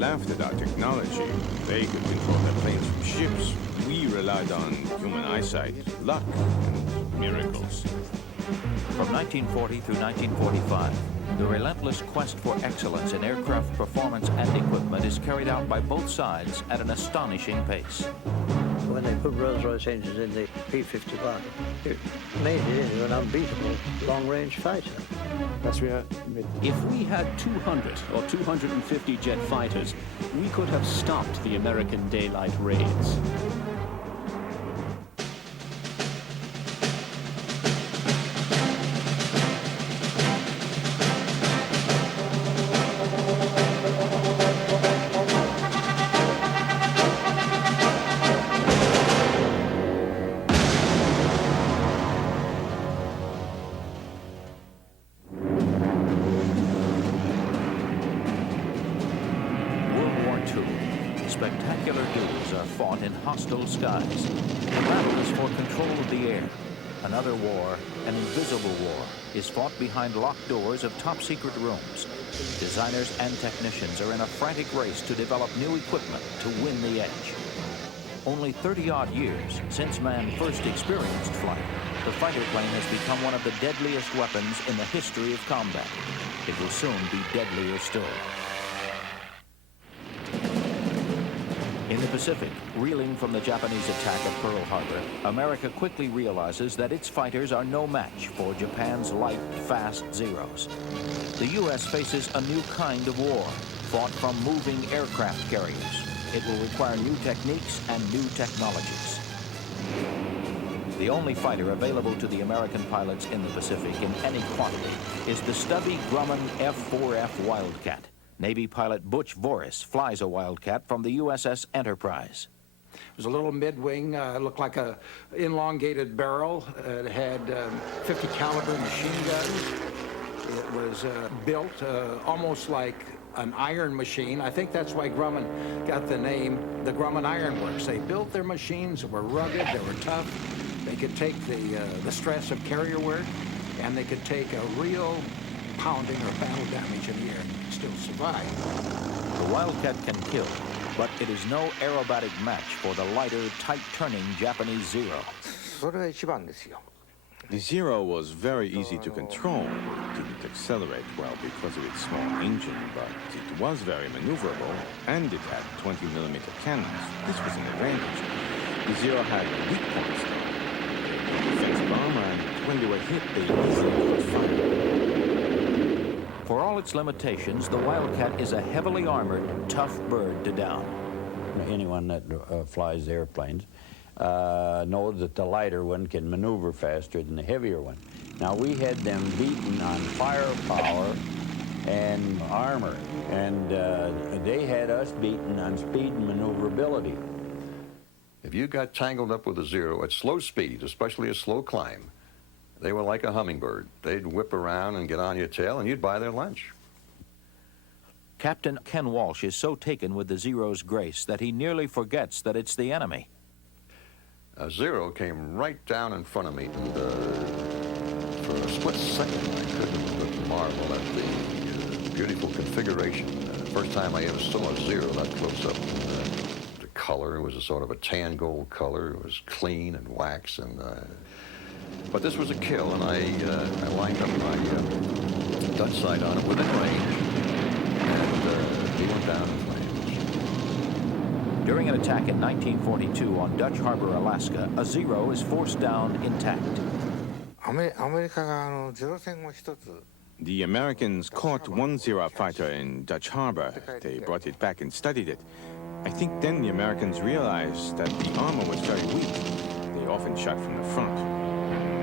laughed at our technology. They could control their planes from ships. We relied on human eyesight, luck, and miracles. From 1940 through 1945, the relentless quest for excellence in aircraft performance and equipment is carried out by both sides at an astonishing pace. When they put Rolls-Royce engines in the P-51, it made it into an unbeatable long-range fighter. If we had 200 or 250 jet fighters, we could have stopped the American daylight raids. Spectacular duels are fought in hostile skies. The battle is for control of the air. Another war, an invisible war, is fought behind locked doors of top-secret rooms. Designers and technicians are in a frantic race to develop new equipment to win the edge. Only 30-odd years since man first experienced flight, the fighter plane has become one of the deadliest weapons in the history of combat. It will soon be deadlier still. In the Pacific, reeling from the Japanese attack at Pearl Harbor, America quickly realizes that its fighters are no match for Japan's light, fast Zeros. The U.S. faces a new kind of war, fought from moving aircraft carriers. It will require new techniques and new technologies. The only fighter available to the American pilots in the Pacific in any quantity is the stubby Grumman F-4F Wildcat. Navy pilot Butch Voris flies a Wildcat from the USS Enterprise. It was a little mid-wing, looked like a elongated barrel. It had 50 caliber machine guns. It was built almost like an iron machine. I think that's why Grumman got the name the Grumman Iron Works. They built their machines that were rugged, they were tough. They could take the stress of carrier work, and they could take a real pounding or battle damage in the air and still survive. The Wildcat can kill, but it is no aerobatic match for the lighter, tight-turning Japanese Zero. The Zero was very easy to control. It didn't accelerate well because of its small engine, but it was very maneuverable, and it had 20mm cannons. This was an advantage. The Zero had weak points, defensive armor, and when they were hit, they easily caught fire. For all its limitations, the Wildcat is a heavily armored, tough bird to down. Anyone that flies airplanes knows that the lighter one can maneuver faster than the heavier one. Now, we had them beaten on firepower and armor, and they had us beaten on speed and maneuverability. If you got tangled up with a Zero at slow speed, especially a slow climb, they were like a hummingbird. They'd whip around and get on your tail, and you'd buy their lunch. Captain Ken Walsh is so taken with the Zero's grace that he nearly forgets that it's the enemy. A Zero came right down in front of me, and for a split second, I couldn't but marvel at the beautiful configuration. First time I ever saw a Zero that close up. The color was a sort of a tan gold color. It was clean and wax, and but this was a kill, and I lined up my Dutch sight on it within range, and he went down in flames. During an attack in 1942 on Dutch Harbor, Alaska, a Zero is forced down intact. The Americans caught one Zero fighter in Dutch Harbor. They brought it back and studied it. I think then the Americans realized that the armor was very weak. They often shot from the front.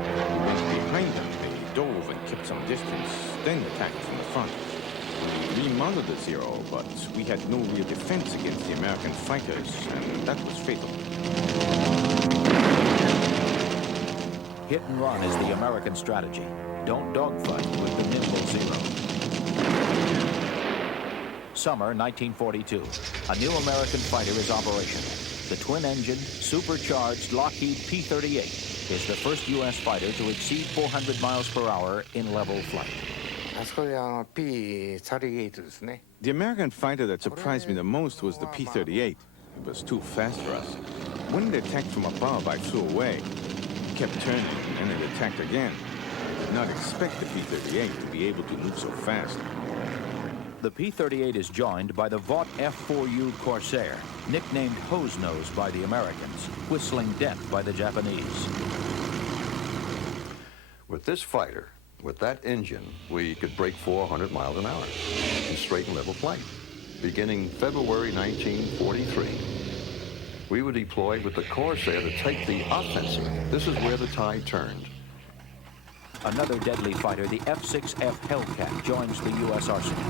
We went behind them, they dove and kept some distance, then attacked from the front. We remodeled the Zero, but we had no real defense against the American fighters, and that was fatal. Hit and run is the American strategy. Don't dogfight with the nimble Zero. Summer 1942. A new American fighter is operational. The twin-engined, supercharged Lockheed P-38 is the first U.S. fighter to exceed 400 miles per hour in level flight. P-38 ですね。 The American fighter that surprised me the most was the P-38. It was too fast for us. When it attacked from above, I flew away. It kept turning, and it attacked again. I did not expect the P-38 to be able to move so fast. The P-38 is joined by the Vought F-4U Corsair, nicknamed Hose Nose by the Americans, whistling death by the Japanese. With this fighter, with that engine, we could break 400 miles an hour in straight and level flight. Beginning February 1943, we were deployed with the Corsair to take the offensive. This is where the tide turned. Another deadly fighter, the F-6F Hellcat, joins the U.S. arsenal.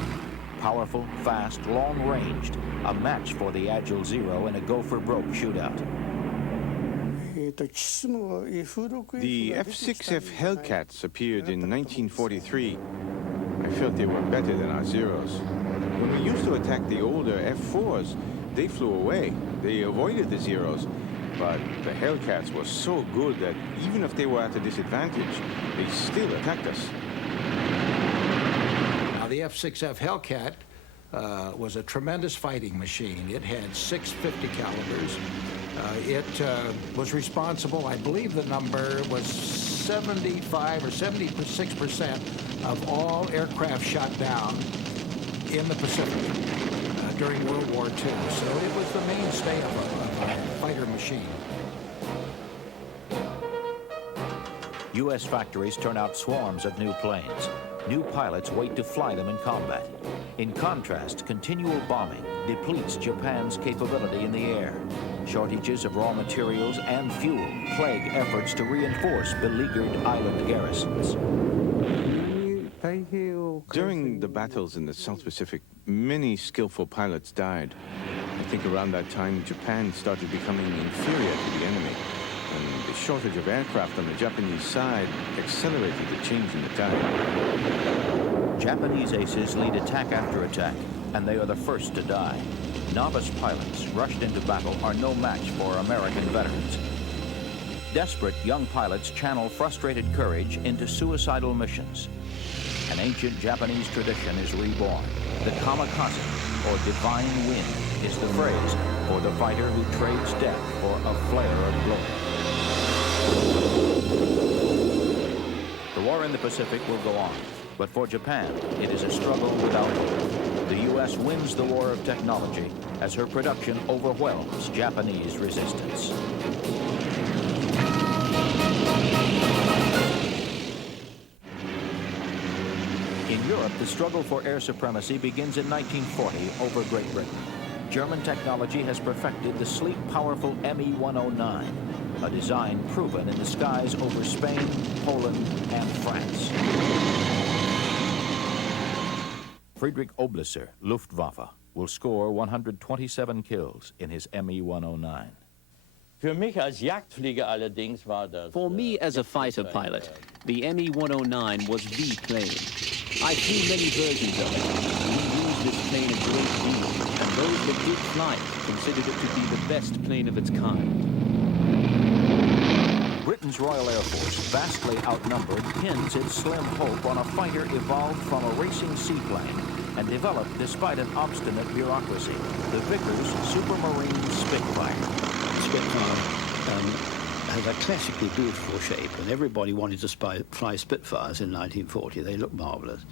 Powerful, fast, long-ranged, a match for the Agile Zero in a go-for-broke shootout. The F-6F Hellcats appeared in 1943. I felt they were better than our Zeros. When we used to attack the older F-4s, they flew away. They avoided the Zeros. But the Hellcats were so good that even if they were at a disadvantage, they still attacked us. Now, the F-6F Hellcat was a tremendous fighting machine. It had 6 50 calibers. It was responsible, I believe the number was 75 or 76% of all aircraft shot down in the Pacific during World War II. So it was the mainstay of a fighter machine. U.S. factories turn out swarms of new planes. New pilots wait to fly them in combat. In contrast, continual bombing depletes Japan's capability in the air. Shortages of raw materials and fuel plague efforts to reinforce beleaguered island garrisons. During the battles in the South Pacific, many skillful pilots died. I think around that time, Japan started becoming inferior to the enemy, and the shortage of aircraft on the Japanese side accelerated the change in the tide. Japanese aces lead attack after attack, and they are the first to die. Novice pilots rushed into battle are no match for American veterans. Desperate young pilots channel frustrated courage into suicidal missions. An ancient Japanese tradition is reborn. The kamikaze, or divine wind, is the phrase for the fighter who trades death for a flare of glory. The war in the Pacific will go on, but for Japan, it is a struggle without hope. The U.S. wins the war of technology as her production overwhelms Japanese resistance. In Europe, the struggle for air supremacy begins in 1940 over Great Britain. German technology has perfected the sleek, powerful Me-109, a design proven in the skies over Spain, Poland, and France. Friedrich Oeblisser, Luftwaffe, will score 127 kills in his Me-109. For me as a fighter pilot, the Me-109 was the plane. I flew many versions of it. We used this plane a great deal, and those that did fly it considered it to be the best plane of its kind. Britain's Royal Air Force, vastly outnumbered, pins its slim hope on a fighter evolved from a racing seaplane and developed despite an obstinate bureaucracy, the Vickers Supermarine Spitfire. Spitfire has a classically beautiful shape, and everybody wanted to fly Spitfires in 1940. They looked marvelous.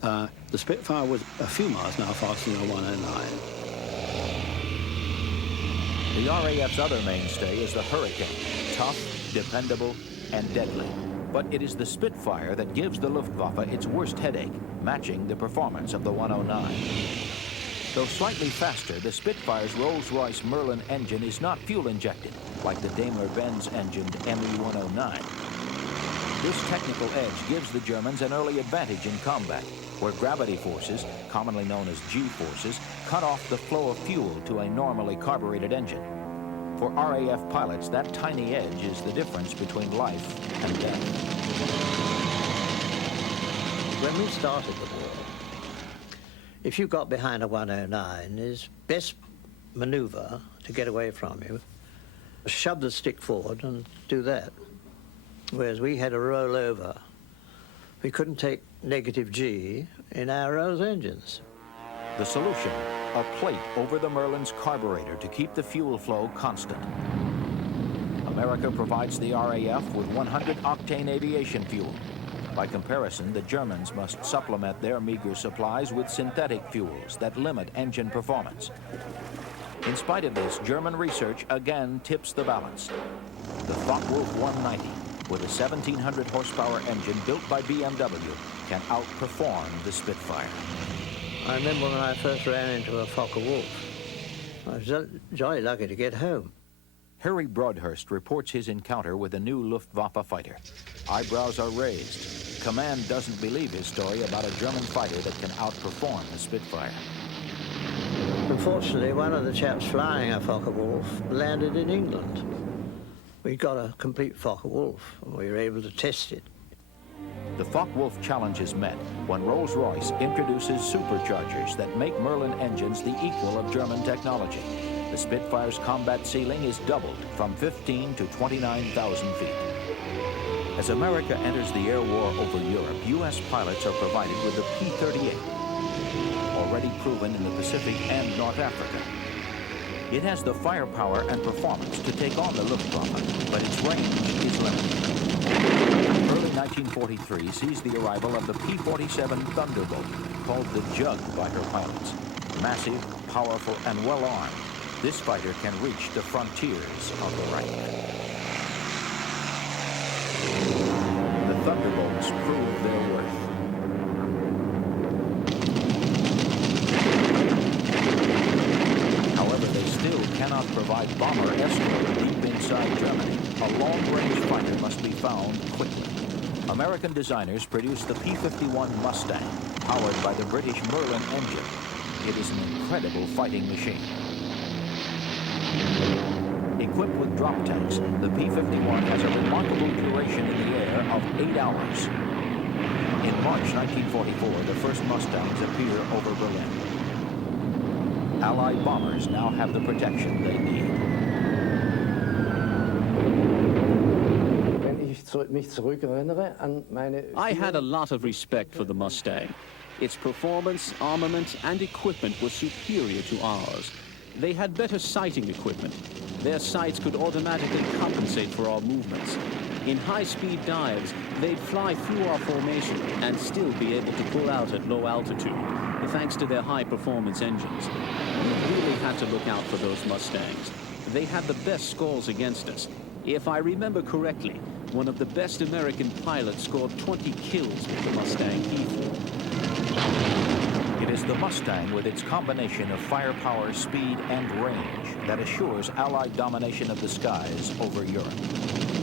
The Spitfire was a few miles an hour faster than a 109. The RAF's other mainstay is the Hurricane, tough, dependable, and deadly. But it is the Spitfire that gives the Luftwaffe its worst headache, matching the performance of the 109. Though slightly faster, the Spitfire's Rolls-Royce Merlin engine is not fuel-injected, like the Daimler-Benz engined Me-109. This technical edge gives the Germans an early advantage in combat, where gravity forces, commonly known as G-forces, cut off the flow of fuel to a normally carbureted engine. For RAF pilots, that tiny edge is the difference between life and death. When we started the war, if you got behind a 109, his best maneuver to get away from you was shove the stick forward and do that. Whereas we had to roll over. We couldn't take negative G in our Rose engines. The solution, a plate over the Merlin's carburetor to keep the fuel flow constant. America provides the RAF with 100-octane aviation fuel. By comparison, the Germans must supplement their meager supplies with synthetic fuels that limit engine performance. In spite of this, German research again tips the balance. The Focke-Wulf 190, with a 1,700 horsepower engine built by BMW, can outperform the Spitfire. I remember when I first ran into a Focke-Wulf. I was jolly lucky to get home. Harry Broadhurst reports his encounter with a new Luftwaffe fighter. Eyebrows are raised. Command doesn't believe his story about a German fighter that can outperform a Spitfire. Unfortunately, one of the chaps flying a Focke-Wulf landed in England. We got a complete Focke-Wulf, and we were able to test it. The Focke-Wulf challenge is met when Rolls-Royce introduces superchargers that make Merlin engines the equal of German technology. The Spitfire's combat ceiling is doubled from 15 to 29,000 feet. As America enters the air war over Europe, U.S. pilots are provided with the P-38, already proven in the Pacific and North Africa. It has the firepower and performance to take on the Luftwaffe, but its range is limited. Early 1943 sees the arrival of the P-47 Thunderbolt, called the Jug by her pilots. Massive, powerful, and well-armed, this fighter can reach the frontiers of the Reich. The Thunderbolts prove their worth. However, they still cannot provide bomber escort deep inside Germany. A long-range fighter must be found quickly. American designers produced the P-51 Mustang, powered by the British Merlin engine. It is an incredible fighting machine. Equipped with drop tanks, the P-51 has a remarkable duration in the air of 8 hours. In March 1944, the first Mustangs appear over Berlin. Allied bombers now have the protection they need. I had a lot of respect for the Mustang. Its performance, armament, and equipment were superior to ours. They had better sighting equipment. Their sights could automatically compensate for our movements. In high-speed dives, they'd fly through our formation and still be able to pull out at low altitude, thanks to their high-performance engines. We really had to look out for those Mustangs. They had the best scores against us. If I remember correctly, one of the best American pilots scored 20 kills with the Mustang he flew. It is the Mustang with its combination of firepower, speed, and range that assures Allied domination of the skies over Europe.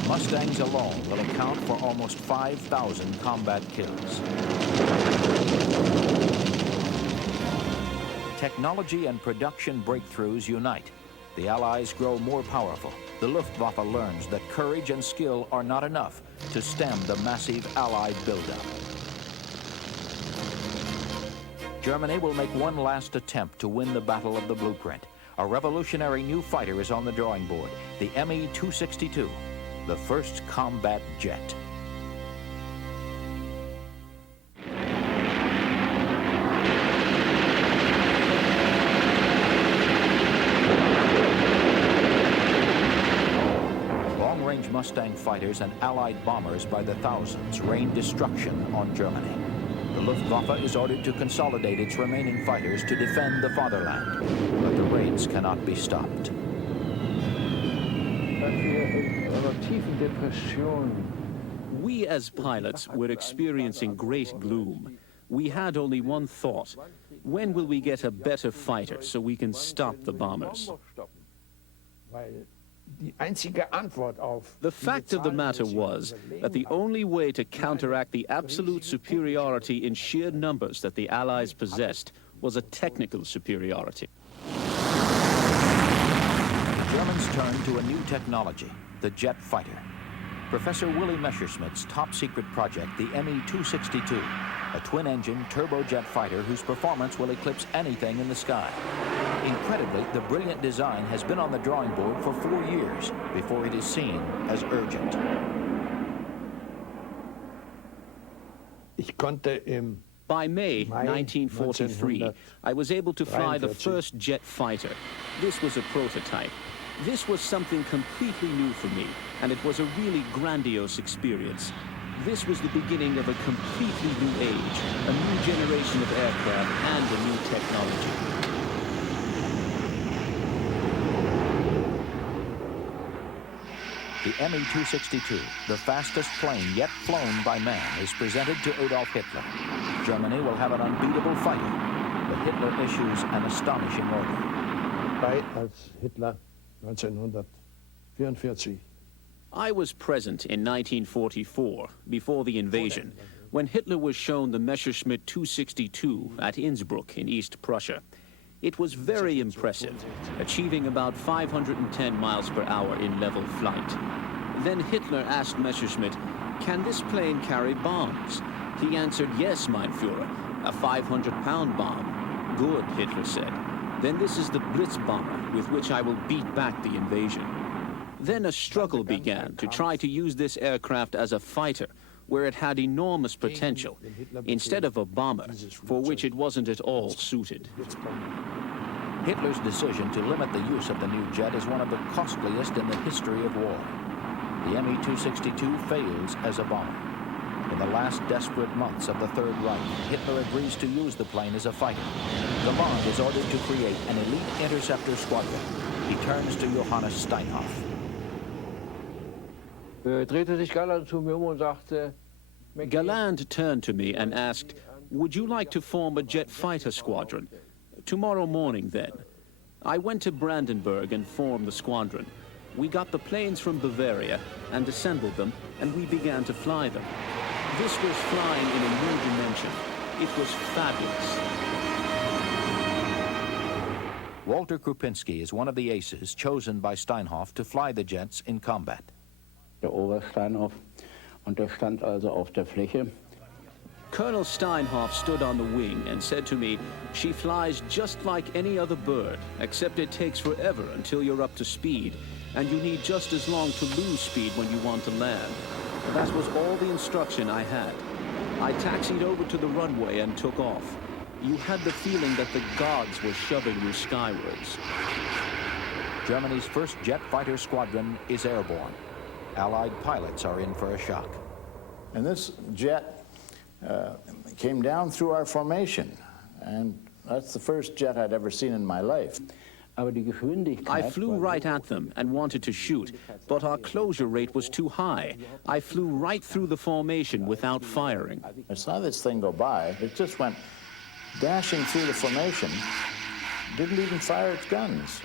Mustangs alone will account for almost 5,000 combat kills. Technology and production breakthroughs unite. The Allies grow more powerful. The Luftwaffe learns that courage and skill are not enough to stem the massive Allied buildup. Germany will make one last attempt to win the Battle of the Blueprint. A revolutionary new fighter is on the drawing board, the Me-262, the first combat jet. Long-range Mustang fighters and Allied bombers by the thousands rain destruction on Germany. The Luftwaffe is ordered to consolidate its remaining fighters to defend the fatherland, but the raids cannot be stopped. We as pilots were experiencing great gloom. We had only one thought. When will we get a better fighter so we can stop the bombers? The fact of the matter was that the only way to counteract the absolute superiority in sheer numbers that the Allies possessed was a technical superiority. The Germans turned to a new technology, the jet fighter. Professor Willy Messerschmitt's top-secret project, the Me-262, a twin-engine turbojet fighter whose performance will eclipse anything in the sky. Incredibly, the brilliant design has been on the drawing board for 4 years before it is seen as urgent. By May 1943, I was able to fly the first jet fighter. This was a prototype. This was something completely new for me, and it was a really grandiose experience. This was the beginning of a completely new age, a new generation of aircraft and a new technology. The Me-262, the fastest plane yet flown by man, is presented to Adolf Hitler. Germany will have an unbeatable fighter, but Hitler issues an astonishing order. Als Hitler 1944. I was present in 1944, before the invasion, when Hitler was shown the Messerschmitt 262 at Innsbruck in East Prussia. It was very impressive, achieving about 510 miles per hour in level flight. Then Hitler asked Messerschmitt, "Can this plane carry bombs?" He answered, "Yes, mein Führer, a 500-pound bomb." "Good," Hitler said. "Then this is the Blitz bomber with which I will beat back the invasion." Then a struggle began to try to use this aircraft as a fighter, where it had enormous potential, instead of a bomber, for which it wasn't at all suited. Hitler's decision to limit the use of the new jet is one of the costliest in the history of war. The Me-262 fails as a bomber. In the last desperate months of the Third Reich, Hitler agrees to use the plane as a fighter. The Bund is ordered to create an elite interceptor squadron. He turns to Johannes Steinhoff. Drehte sich Galland zu mir und sagte, Galland turned to me and asked, "Would you like to form a jet fighter squadron? Tomorrow morning, then." I went to Brandenburg and formed the squadron. We got the planes from Bavaria and assembled them, and we began to fly them. This was flying in a new dimension. It was fabulous. Walter Krupinski is one of the aces chosen by Steinhoff to fly the jets in combat. Der Oberst Steinhoff, und der stand also auf der Fläche. Colonel Steinhoff stood on the wing and said to me, "She flies just like any other bird, except it takes forever until you're up to speed, and you need just as long to lose speed when you want to land." That was all the instruction I had. I taxied over to the runway and took off. You had the feeling that the gods were shoving you skywards. Germany's first jet fighter squadron is airborne. Allied pilots are in for a shock. And this jet came down through our formation, and that's the first jet I'd ever seen in my life. I flew right at them and wanted to shoot, but our closure rate was too high. I flew right through the formation without firing. I saw this thing go by. It just went dashing through the formation, didn't even fire its guns.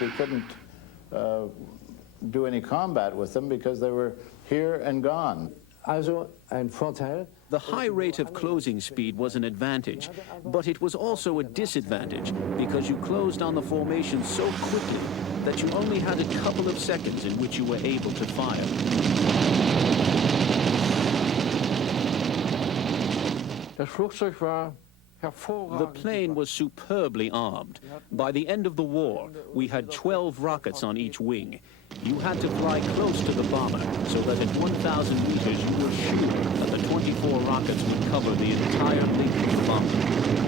We couldn't do any combat with them because they were here and gone. Also ein Vorteil. The high rate of closing speed was an advantage, but it was also a disadvantage because you closed on the formation so quickly that you only had a couple of seconds in which you were able to fire. Das Flugzeug war The plane was superbly armed. By the end of the war, we had 12 rockets on each wing. You had to fly close to the bomber so that at 1,000 meters you were sure that the 24 rockets would cover the entire length of the bomber.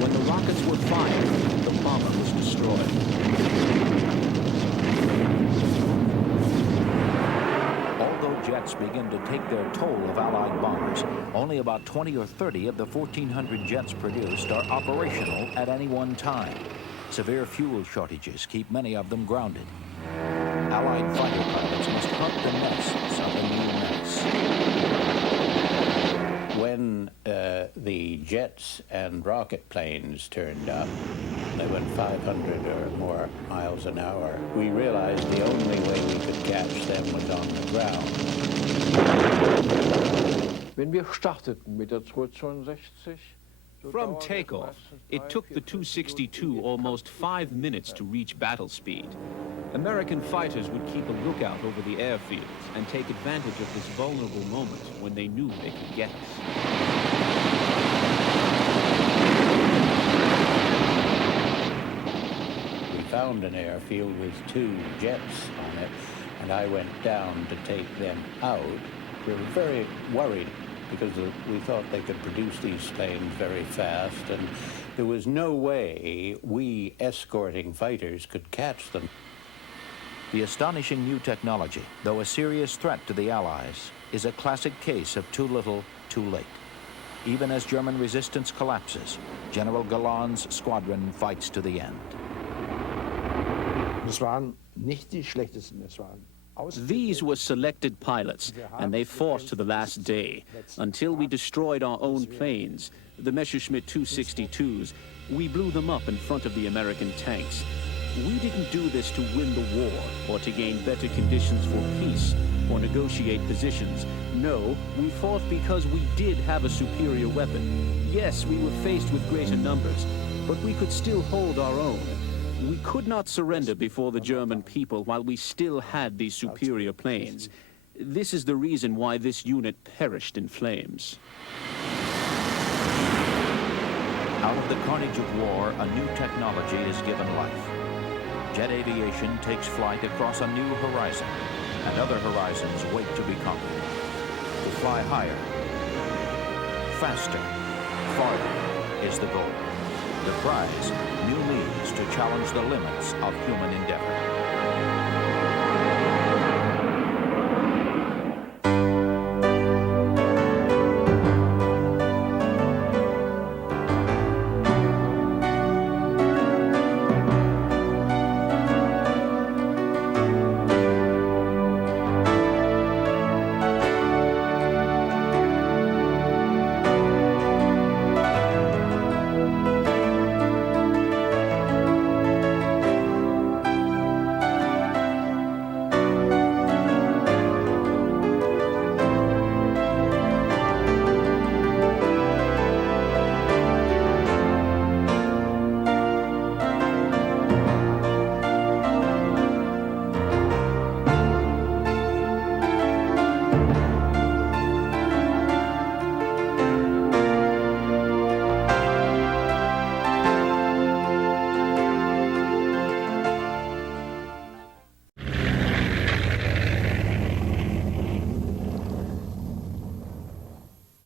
When the rockets were fired, the bomber was destroyed. Jets begin to take their toll of Allied bombers. Only about 20 or 30 of the 1,400 jets produced are operational at any one time. Severe fuel shortages keep many of them grounded. Allied fighter pilots must hunt the nests of the new menace. When the jets and rocket planes turned up, they went 500 or more miles an hour. We realized the only way we could catch them was on the ground. Wenn wir starteten mit der 262. From takeoff, it took the 262 almost 5 minutes to reach battle speed. American fighters would keep a lookout over the airfields and take advantage of this vulnerable moment when they knew they could get us. We found an airfield with 2 jets on it, and I went down to take them out. We were very worried because we thought they could produce these planes very fast, and there was no way we escorting fighters could catch them. The astonishing new technology, though a serious threat to the Allies, is a classic case of too little, too late. Even as German resistance collapses, General Galland's squadron fights to the end. These were selected pilots, and they fought to the last day, until we destroyed our own planes, the Messerschmitt 262s. We blew them up in front of the American tanks. We didn't do this to win the war, or to gain better conditions for peace, or negotiate positions. No, we fought because we did have a superior weapon. Yes, we were faced with greater numbers, but we could still hold our own. We could not surrender before the German people while we still had these superior planes. This is the reason why this unit perished in flames. Out of the carnage of war, a new technology is given life. Jet aviation takes flight across a new horizon, and other horizons wait to be conquered. To fly higher, faster, farther is the goal. The prize, new means to challenge the limits of human endeavor.